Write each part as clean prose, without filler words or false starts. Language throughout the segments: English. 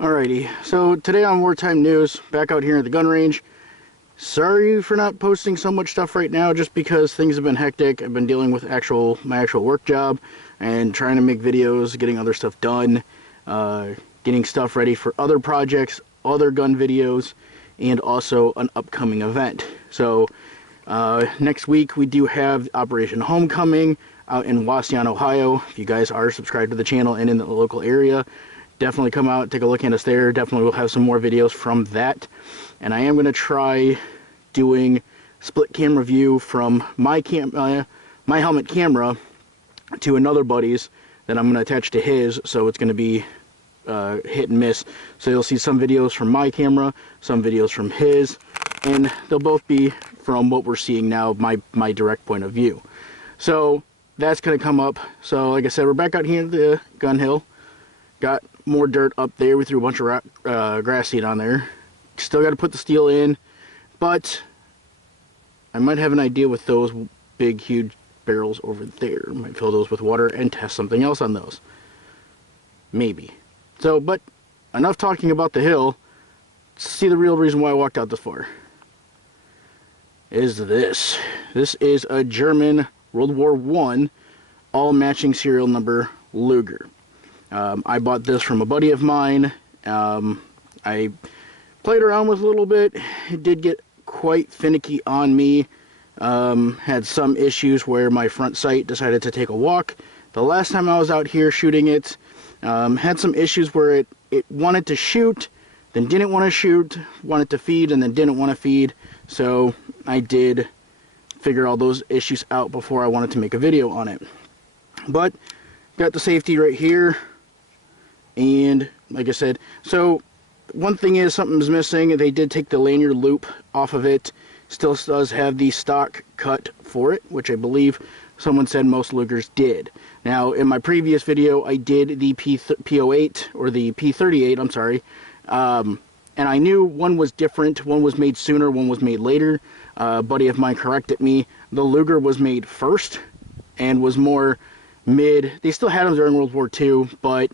Alrighty, so today on Wartime News, back out here at the gun range. Sorry for not posting so much stuff right now, just because things have been hectic. I've been dealing with my actual work job and trying to make videos, getting other stuff done, getting stuff ready for other projects, other gun videos, and also an upcoming event. So next week we do have Operation Homecoming out in Wauseon, Ohio. If you guys are subscribed to the channel and in the local area, definitely come out, take a look at us there. Definitely will have some more videos from that. And I am going to try doing split camera view from my helmet camera to another buddy's that I'm going to attach to his, so it's going to be hit and miss. So you'll see some videos from my camera, some videos from his, and they'll both be from what we're seeing now, my direct point of view. So that's going to come up. So like I said, we're back out here at the gun hill. Got more dirt up there. We threw a bunch of grass seed on there. Still got to put the steel in, but I might have an idea with those big, huge barrels over there. Might fill those with water and test something else on those. Maybe. So, but enough talking about the hill. Let's see the real reason why I walked out this far. Is this. This is a German World War I all matching serial number Luger. I bought this from a buddy of mine. I played around with it a little bit. It did get quite finicky on me. Had some issues where my front sight decided to take a walk. The last time I was out here shooting it, had some issues where it wanted to shoot, then didn't want to shoot, wanted to feed, and then didn't want to feed. So I did figure all those issues out before I wanted to make a video on it. But got the safety right here. And like I said, so one thing is something's missing. They did take the lanyard loop off of it. Still does have the stock cut for it, which I believe someone said most Lugers did. Now, in my previous video, I did the P08, or the P38, I'm sorry. And I knew one was different. One was made sooner, one was made later. A buddy of mine corrected me. The Luger was made first and was more mid. They still had them during World War II, but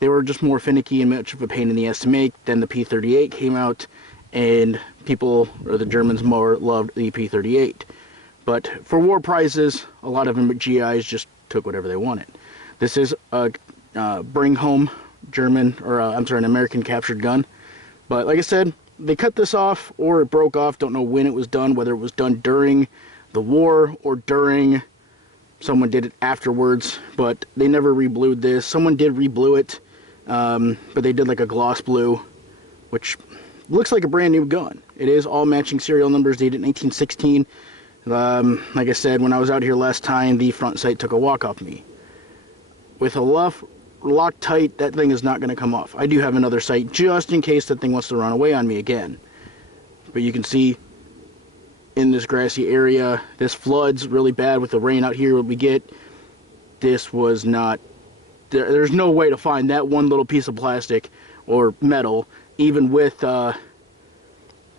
they were just more finicky and much of a pain in the ass to make. Then the P38 came out, and people, or the Germans, more loved the P38. But for war prizes, a lot of them GIs just took whatever they wanted. This is a bring home German, or I'm sorry, an American captured gun. But like I said, they cut this off, or it broke off. Don't know when it was done, whether it was done during the war or during someone did it afterwards, but they never reblued this. Someone did reblue it, but they did like a gloss blue, which looks like a brand new gun. It is all matching serial numbers, dated 1916. Like I said, when I was out here last time, the front sight took a walk off me. With a lock tight, that thing is not going to come off. I do have another sight just in case that thing wants to run away on me again. But you can see in this grassy area, this floods really bad with the rain out here. What we get, this was not, there's no way to find that one little piece of plastic or metal, even with a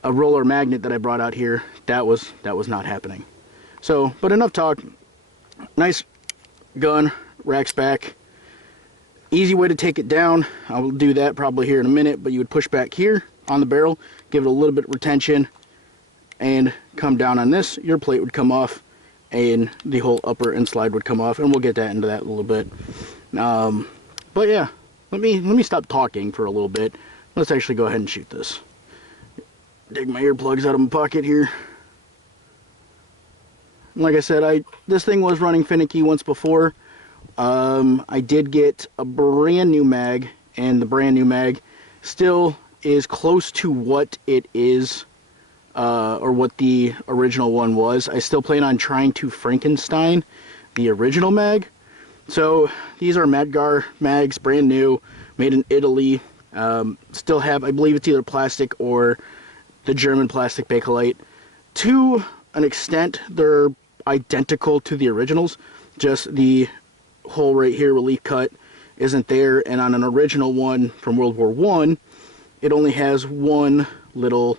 roller magnet that I brought out here. That was not happening. So, but enough talk. Nice gun, racks back. Easy way to take it down. I will do that probably here in a minute, but you would push back here on the barrel, give it a little bit of retention, and come down on this. Your plate would come off, and the whole upper and slide would come off, and we'll get that into that a little bit. But yeah, let me stop talking for a little bit. Let's actually go ahead and shoot this. Dig my earplugs out of my pocket here. Like I said, this thing was running finicky once before. I did get a brand new mag, and the brand new mag still is close to what it is, or what the original one was. I still plan on trying to Frankenstein the original mag. So these are Madgar mags, brand new, made in Italy. Still have, I believe it's either plastic or the German plastic Bakelite. To an extent, they're identical to the originals, just the hole right here, relief cut, isn't there. And on an original one from World War I, it only has one little,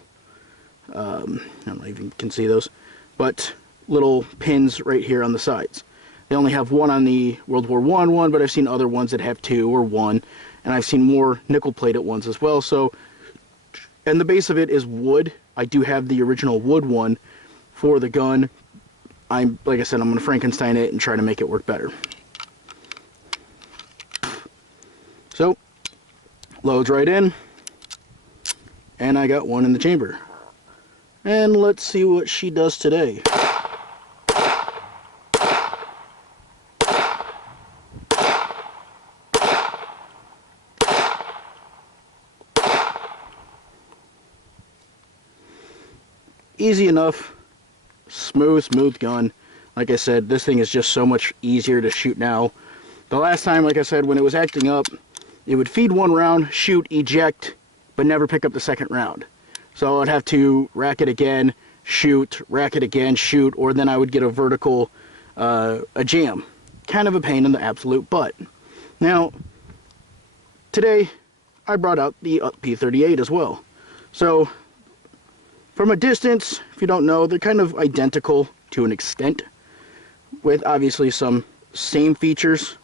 I don't know if you can see those, but little pins right here on the sides. They only have one on the World War I one, but I've seen other ones that have two or one. and I've seen more nickel-plated ones as well. So, and the base of it is wood. I do have the original wood one for the gun. Like I said, I'm going to Frankenstein it and try to make it work better. So, loads right in, and I got one in the chamber. And let's see what she does today. Easy enough, smooth gun. Like I said, this thing is just so much easier to shoot now. The last time, like I said, when it was acting up, it would feed one round, shoot, eject, but never pick up the second round. So I'd have to rack it again, shoot, rack it again, shoot, or then I would get a vertical, a jam. Kind of a pain in the absolute butt. Now, today, I brought out the P38 as well. So, from a distance, if you don't know, they're kind of identical to an extent, with obviously some same features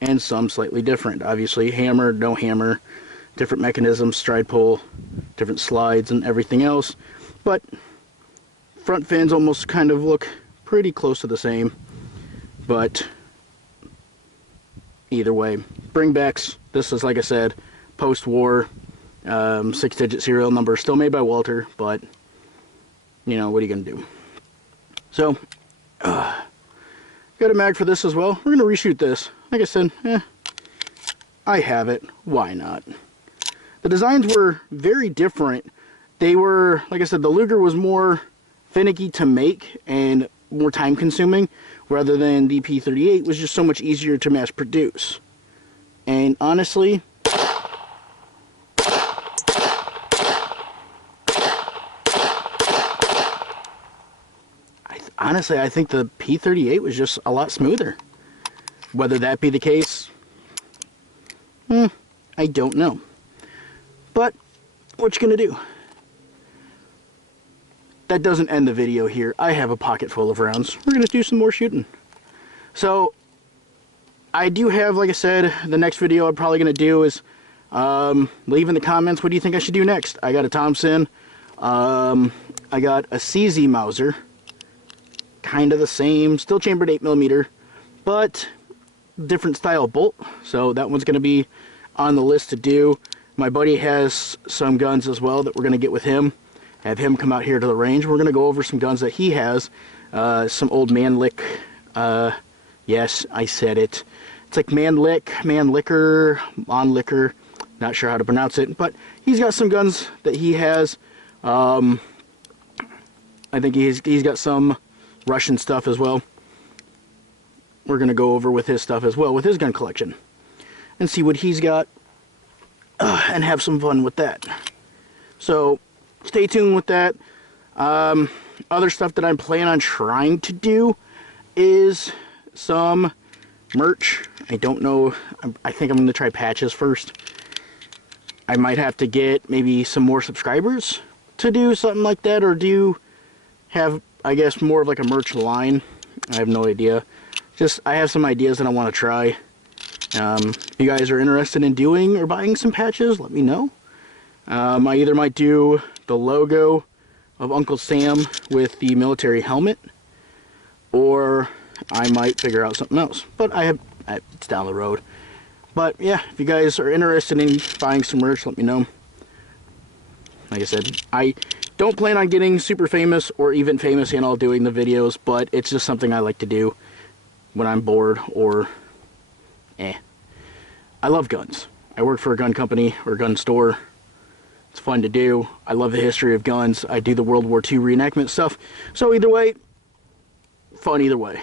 and some slightly different. Obviously, hammer, no hammer, different mechanisms, stride pull, different slides and everything else. But front fins almost kind of look pretty close to the same. But either way, bringbacks, this is, like I said, post-war, 6-digit serial number, still made by Walter, but you know, what are you going to do? So, got a mag for this as well. We're going to reshoot this. Like I said, I have it. Why not? The designs were very different. They were, like I said, the Luger was more finicky to make and more time consuming, rather than the P38 was just so much easier to mass produce. And honestly, I think the P38 was just a lot smoother. Whether that be the case, I don't know. But, what you gonna do? That doesn't end the video here. I have a pocket full of rounds. We're gonna do some more shooting. So, I do have, like I said, the next video I'm probably gonna do is, leave in the comments, what do you think I should do next? I got a Thompson, I got a CZ Mauser, kind of the same, still chambered 8mm, but different style bolt, so that one's going to be on the list to do. My buddy has some guns as well that we're going to get with him, have him come out here to the range. We're going to go over some guns that he has, some old Manlick, yes, I said it. It's like Manlicker, Monlicker, not sure how to pronounce it, but he's got some guns that he has. I think he's got some Russian stuff as well. We're going to go over with his stuff as well, with his gun collection, and see what he's got, and have some fun with that. So, stay tuned with that. Other stuff that I'm planning on trying to do is some merch. I don't know, I think I'm going to try patches first. I might have to get maybe some more subscribers to do something like that, or do have, I guess, more of like a merch line. I have no idea. Just, I have some ideas that I want to try. If you guys are interested in doing or buying some patches, let me know. I either might do the logo of Uncle Sam with the military helmet, or I might figure out something else. But it's down the road. But yeah, if you guys are interested in buying some merch, let me know. Like I said, I don't plan on getting super famous or even famous and all doing the videos, but it's just something I like to do when I'm bored or I love guns. I work for a gun company or gun store. It's fun to do. I love the history of guns. I do the World War II reenactment stuff. So either way, fun either way.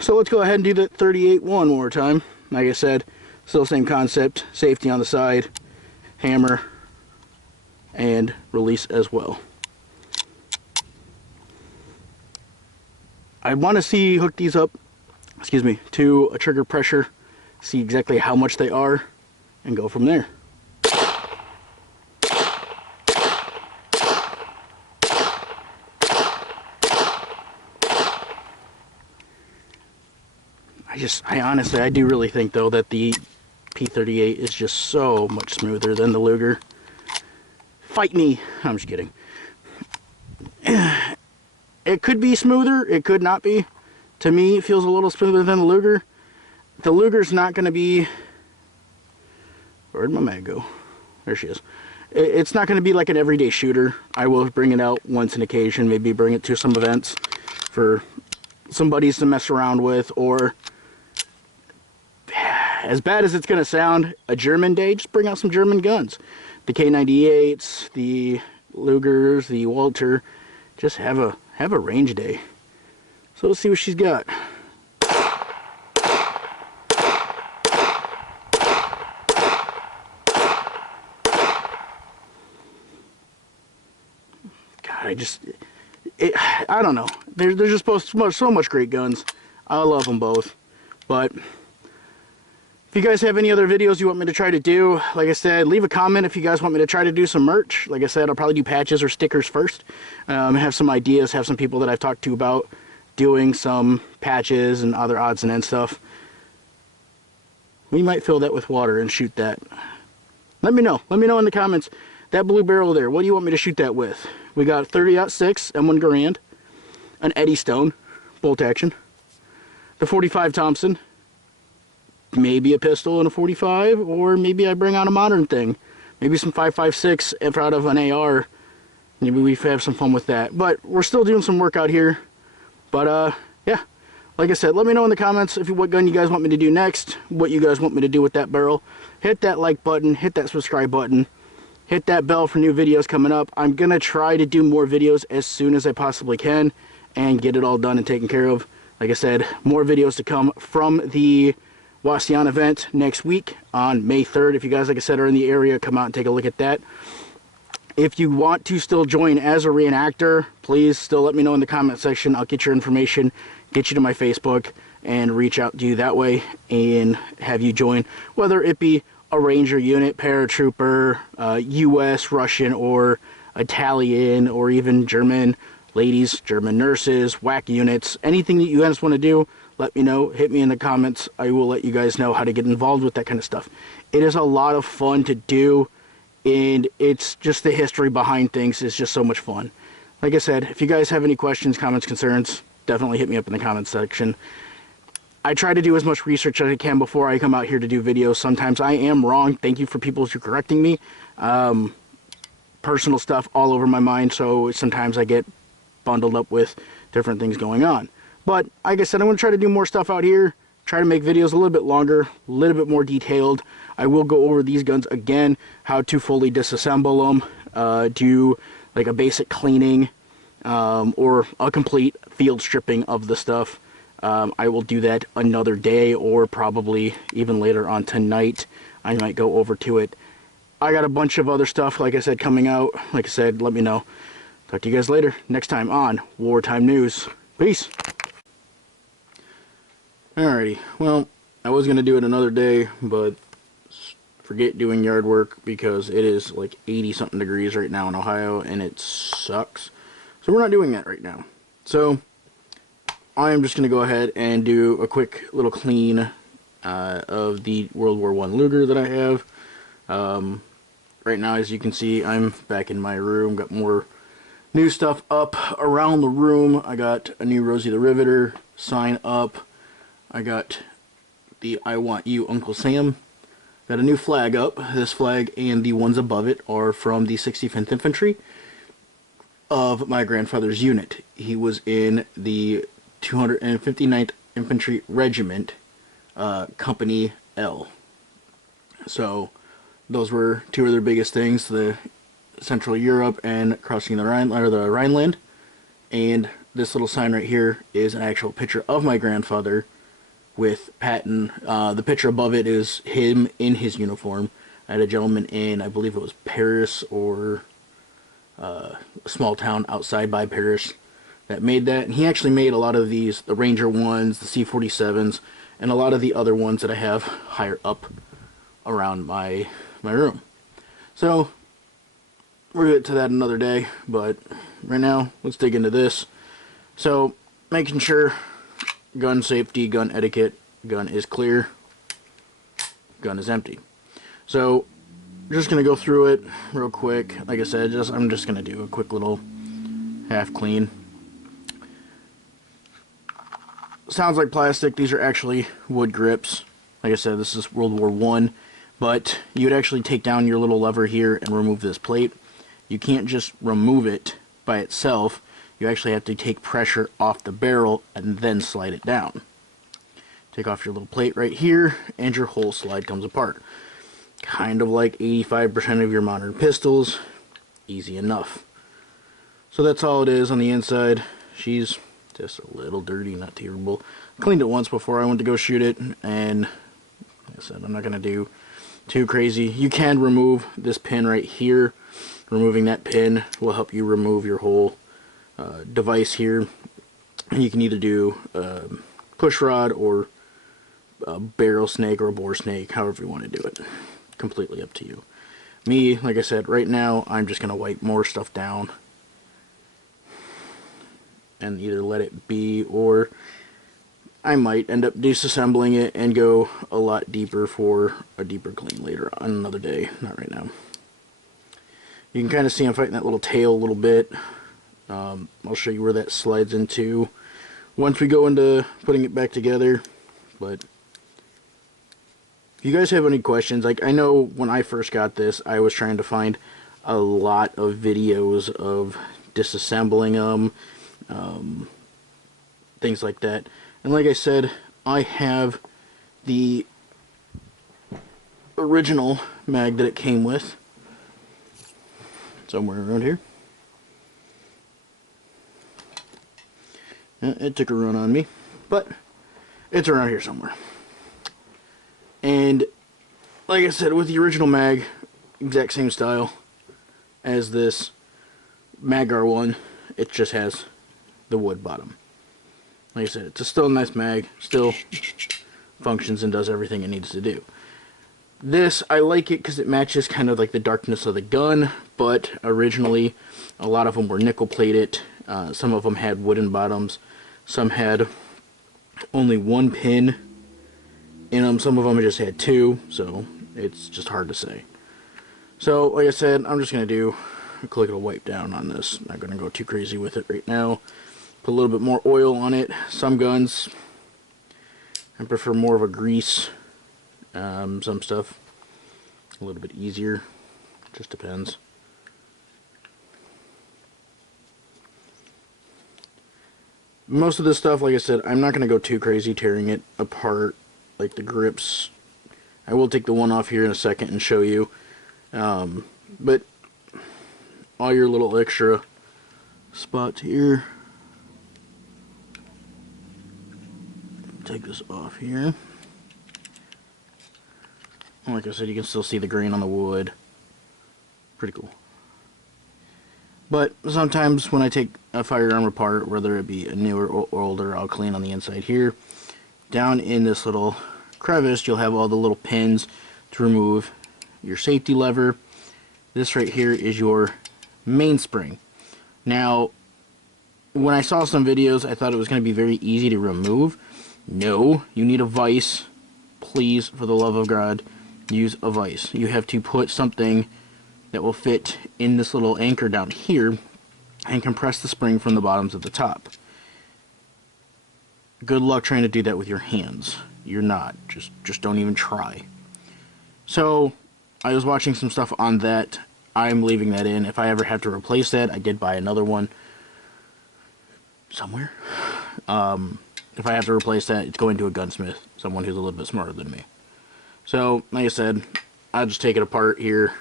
So let's go ahead and do the 38 one more time. Like I said, still same concept. Safety on the side, hammer, and release as well. I want to see, hook these up, excuse me, to a trigger pressure, see exactly how much they are, and go from there. I honestly, I do really think though that the P38 is just so much smoother than the Luger. Fight me. I'm just kidding. It could be smoother. It could not be. To me, it feels a little smoother than the Luger. The Luger's not going to be... Where'd my mag go? There she is. It's not going to be like an everyday shooter. I will bring it out once an occasion. Maybe bring it to some events for some buddies to mess around with. Or, as bad as it's going to sound, a German day, just bring out some German guns. The K98s, the Lugers, the Walter. Just have a range day. So let's see what she's got. I don't know. There's just so much great guns. I love them both. But if you guys have any other videos you want me to try to do, like I said, leave a comment if you guys want me to try to do some merch. Like I said, I'll probably do patches or stickers first. Have some ideas, have some people that I've talked to about doing some patches and other odds and ends stuff. We might fill that with water and shoot that. Let me know. Let me know in the comments. That blue barrel there, what do you want me to shoot that with? We got 30-06 M1 Garand, an Eddystone bolt action, the 45 Thompson, maybe a pistol and a 45, or maybe I bring out a modern thing. Maybe some 5.56 if out of an AR. Maybe we have some fun with that. But we're still doing some work out here. But yeah, like I said, let me know in the comments what gun you guys want me to do next, what you guys want me to do with that barrel. Hit that like button, hit that subscribe button. Hit that bell for new videos coming up. I'm going to try to do more videos as soon as I possibly can and get it all done and taken care of. Like I said, more videos to come from the Wasion event next week on May 3rd. If you guys, like I said, are in the area, come out and take a look at that. If you want to still join as a reenactor, please still let me know in the comment section. I'll get your information, get you to my Facebook, and reach out to you that way and have you join, whether it be a Ranger unit, paratrooper, U.S., Russian, or Italian, or even German ladies, German nurses, WAC units, anything that you guys want to do, let me know. Hit me in the comments. I will let you guys know how to get involved with that kind of stuff. It is a lot of fun to do, and it's just the history behind things is just so much fun. Like I said, if you guys have any questions, comments, concerns, definitely hit me up in the comments section. I try to do as much research as I can before I come out here to do videos. Sometimes I am wrong. Thank you for people who are correcting me. Personal stuff all over my mind, so sometimes I get bundled up with different things going on. But like I said, I'm going to try to do more stuff out here. Try to make videos a little bit longer, a little bit more detailed. I will go over these guns again, how to fully disassemble them, do like a basic cleaning, or a complete field stripping of the stuff. I will do that another day, or probably even later on tonight. I might go over to it. I got a bunch of other stuff, like I said, coming out. Like I said, let me know. Talk to you guys later, next time on Wartime News. Peace. Alrighty, well, I was going to do it another day, but forget doing yard work because it is like 80-something degrees right now in Ohio, and it sucks. So we're not doing that right now. So I am just going to go ahead and do a quick little clean of the World War I Luger that I have. Right now, as you can see, I'm back in my room. Got more new stuff up around the room. I got a new Rosie the Riveter sign up. I got the I Want You Uncle Sam. Got a new flag up. This flag and the ones above it are from the 65th Infantry of my grandfather's unit. He was in the 259th Infantry Regiment, Company L. So those were two of their biggest things: the Central Europe and crossing the Rhine, or the Rhineland. And this little sign right here is an actual picture of my grandfather with Patton. The picture above it is him in his uniform. I had a gentleman in, I believe it was Paris, or a small town outside by Paris, that made that. And he actually made a lot of these, the Ranger ones, the C-47s, and a lot of the other ones that I have higher up around my room. So we'll get to that another day, but right now let's dig into this. So making sure gun safety, gun etiquette, gun is clear. gun is empty. So I'm just going to go through it real quick. Like I said, I'm just going to do a quick little half clean. Sounds like plastic. These are actually wood grips. Like I said, this is World War I, but you would actually take down your little lever here and remove this plate. You can't just remove it by itself. You actually have to take pressure off the barrel and then slide it down. Take off your little plate right here, and your whole slide comes apart. Kind of like 85% of your modern pistols. Easy enough. So that's all it is on the inside. She's just a little dirty, not terrible. Cleaned it once before I went to go shoot it, and like I said, I'm not going to do too crazy. You can remove this pin right here. Removing that pin will help you remove your whole device here. And you can either do push rod or a barrel snake or a bore snake, however you want to do it. Completely up to you. Me, like I said, right now I'm just going to wipe more stuff down and either let it be, or I might end up disassembling it and go a lot deeper for a deeper clean later on another day. Not right now. You can kind of see I'm fighting that little tail a little bit. I'll show you where that slides into once we go into putting it back together. But if you guys have any questions, like I know when I first got this, I was trying to find a lot of videos of disassembling them, things like that. And like I said, I have the original mag that it came with somewhere around here. It took a run on me, but it's around here somewhere. And like I said, with the original mag, exact same style as this Magar one, it just has the wood bottom. Like I said, it's still a nice mag, still functions and does everything it needs to do. This, I like it because it matches kind of like the darkness of the gun, but originally a lot of them were nickel plated. Some of them had wooden bottoms. Some had only one pin in them. Some of them just had two, so it's just hard to say. So, like I said, I'm just going to do a quick little wipe down on this. I'm not going to go too crazy with it right now. Put a little bit more oil on it. Some guns, I prefer more of a grease. Some stuff a little bit easier. Just depends. Most of this stuff, like I said, I'm not going to go too crazy tearing it apart, like the grips. I will take the one off here in a second and show you. But all your little extra spots here. Take this off here. Like I said, you can still see the grain on the wood. Pretty cool. But sometimes when I take a firearm apart, whether it be a newer or older, I'll clean on the inside here. Down in this little crevice, you'll have all the little pins to remove your safety lever. This right here is your mainspring. Now, when I saw some videos, I thought it was going to be very easy to remove. No, you need a vise. Please, for the love of God, use a vise. You have to put something that will fit in this little anchor down here and compress the spring from the bottom to the top. Good luck trying to do that with your hands. You're not. Just don't even try. So, I was watching some stuff on that. I'm leaving that in. If I ever have to replace that, I did buy another one somewhere. If I have to replace that, it's going to a gunsmith, someone who's a little bit smarter than me. So, like I said, I'll just take it apart here.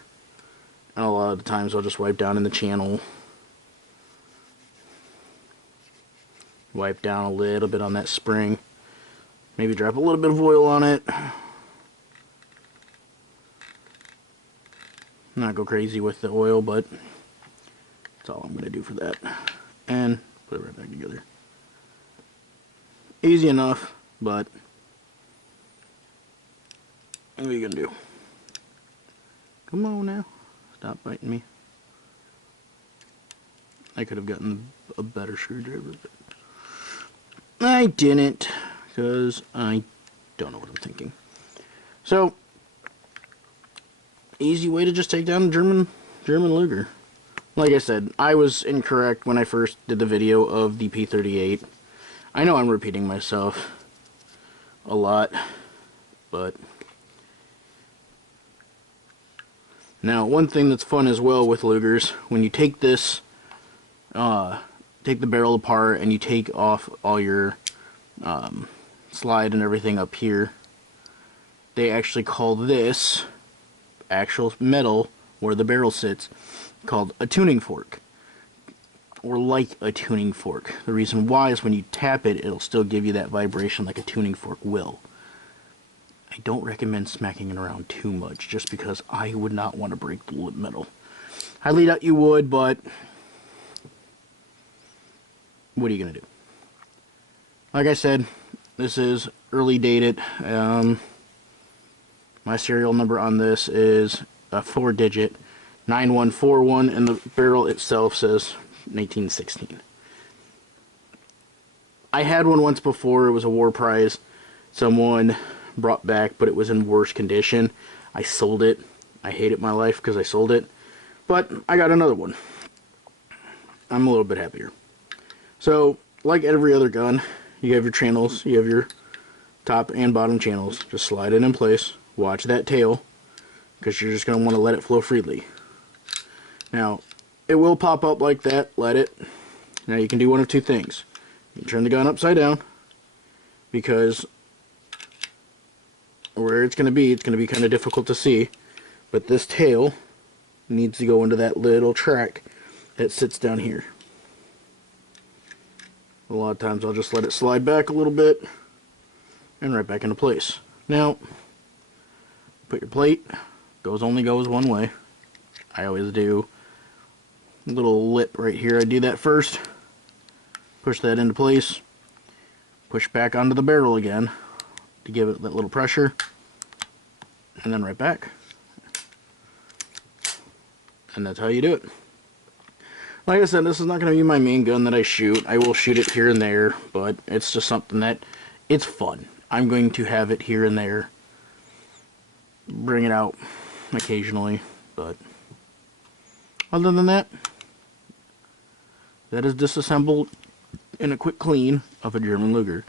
And a lot of the times I'll just wipe down in the channel. Wipe down a little bit on that spring. Maybe drop a little bit of oil on it. Not go crazy with the oil, but that's all I'm going to do for that. And put it right back together. Easy enough, but what are you going to do? Come on now. Stop biting me. I could have gotten a better screwdriver, but I didn't, because I don't know what I'm thinking. So, easy way to just take down a German Luger. Like I said, I was incorrect when I first did the video of the P38. I know I'm repeating myself a lot, but now one thing that's fun as well with Lugers, when you take this, take the barrel apart and you take off all your slide and everything up here, they actually call this actual metal where the barrel sits called a tuning fork, or like a tuning fork. The reason why is when you tap it, it'll still give you that vibration like a tuning fork will. I don't recommend smacking it around too much, just because I would not want to break the metal. Highly doubt you would, but what are you going to do? Like I said, this is early dated. My serial number on this is a 4-digit 9141, and the barrel itself says 1916. I had one once before. It was a war prize someone brought back, but it was in worse condition. I sold it. I hated my life because I sold it, but I got another one. I'm a little bit happier. So, like every other gun, you have your channels, you have your top and bottom channels. Just slide it in place, watch that tail, because you're just going to want to let it flow freely. Now, it will pop up like that, let it. Now you can do one of two things. You can turn the gun upside down, because where it's going to be kind of difficult to see, but this tail needs to go into that little track that sits down here. A lot of times I'll just let it slide back a little bit and right back into place. Now, put your plate, only goes one way. I always do. Little lip right here, I do that first. Push that into place. Push back onto the barrel again to give it that little pressure. And then right back. And that's how you do it. Like I said, this is not going to be my main gun that I shoot. I will shoot it here and there, but it's just something that, it's fun. I'm going to have it here and there. Bring it out occasionally, but other than that, that is disassembled in a quick clean of a German Luger.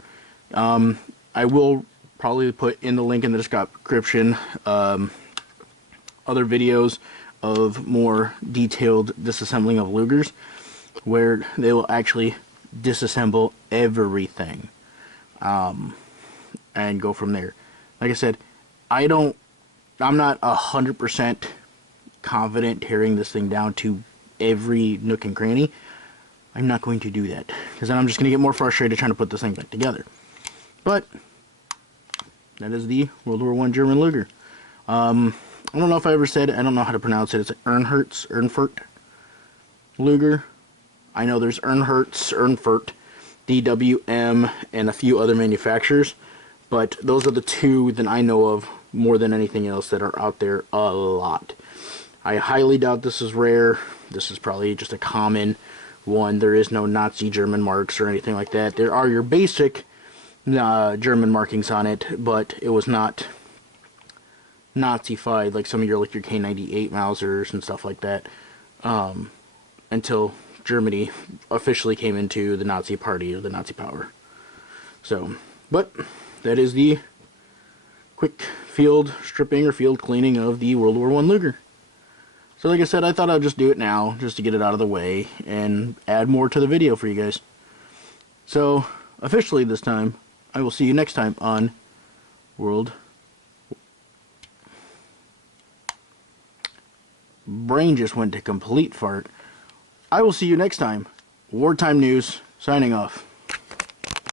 I will probably put in the link in the description other videos of more detailed disassembling of Lugers, where they will actually disassemble everything and go from there. Like I said, I'm not 100% confident tearing this thing down to every nook and cranny. I'm not going to do that, because then I'm just going to get more frustrated trying to put this thing back together. But that is the World War I German Luger. I don't know if I ever said it. I don't know how to pronounce it. It's Ernfurt Luger. I know there's Ernfurt, DWM, and a few other manufacturers, but those are the two that I know of more than anything else that are out there a lot. I highly doubt this is rare. This is probably just a common one. There is no Nazi German marks or anything like that. There are your basic German markings on it, but it was not Nazified like some of your K98 Mausers and stuff like that until Germany officially came into the Nazi party or the Nazi power. So, but that is the quick field stripping or field cleaning of the World War I Luger. So like I said, I thought I'd just do it now, just to get it out of the way, and add more to the video for you guys. So, officially this time, I will see you next time on Brain just went to complete fart. I will see you next time. Wartime News, signing off.